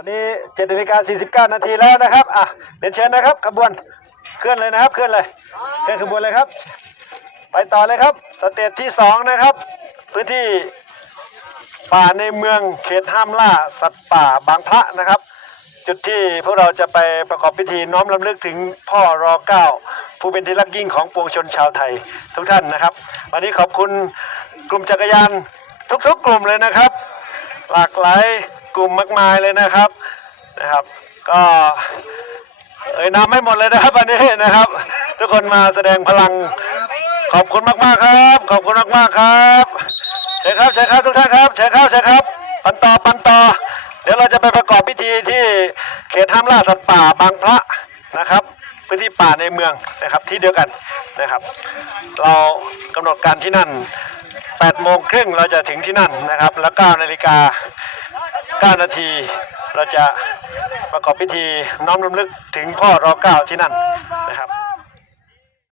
อนนี้เจ็ดนาฬิกาสี่สิบเก้านาทีแล้วนะครับอะเรียนเชิญนะครับขบวนเคลื่อนเลยนะครับ เคลื่อนเลยเคลื่อนขบวนเลยครับ ไปต่อเลยครับ สเตจที่สองนะครับ พื้นที่ป่าในเมืองเขตห้ามล่าสัตว์ป่าบางพระนะครับ จุดที่พวกเราจะไปประกอบพิธีน้อมรำลึกถึงพ่อรอเก้าผู้เป็นที่รักยิ่งของปวงชนชาวไทยทุกท่านนะครับ วันนี้ขอบคุณกลุ่มจักรยานทุกๆกลุ่มเลยนะครับ หลากหลาย กลุ่มมากมายเลยนะครับนะครับ ก็เอ่ยนามไม่หมดเลยนะครับวันนี้นะครับ ทุกคนมาแสดงพลัง ขอบคุณมากๆครับ ขอบคุณมากๆครับเชิญครับเชิญครับทุกท่านครับเชิญครับเชิญครับปันต่อปันต่อเดี๋ยวเราจะไปประกอบพิธีที่เขตห้ามล่าสัตว์ป่าบางพระนะครับพื้นที่ป่าในเมืองนะครับที่เดียวกันนะครับ เรากำหนดการที่นั่น8โมงครึ่งเราจะถึงที่นั่นนะครับ แล้ว9นาฬิกา 9 นาที เราจะประกอบพิธีน้อมรำลึกถึงพ่อรอเก้าที่นั่นนะครับ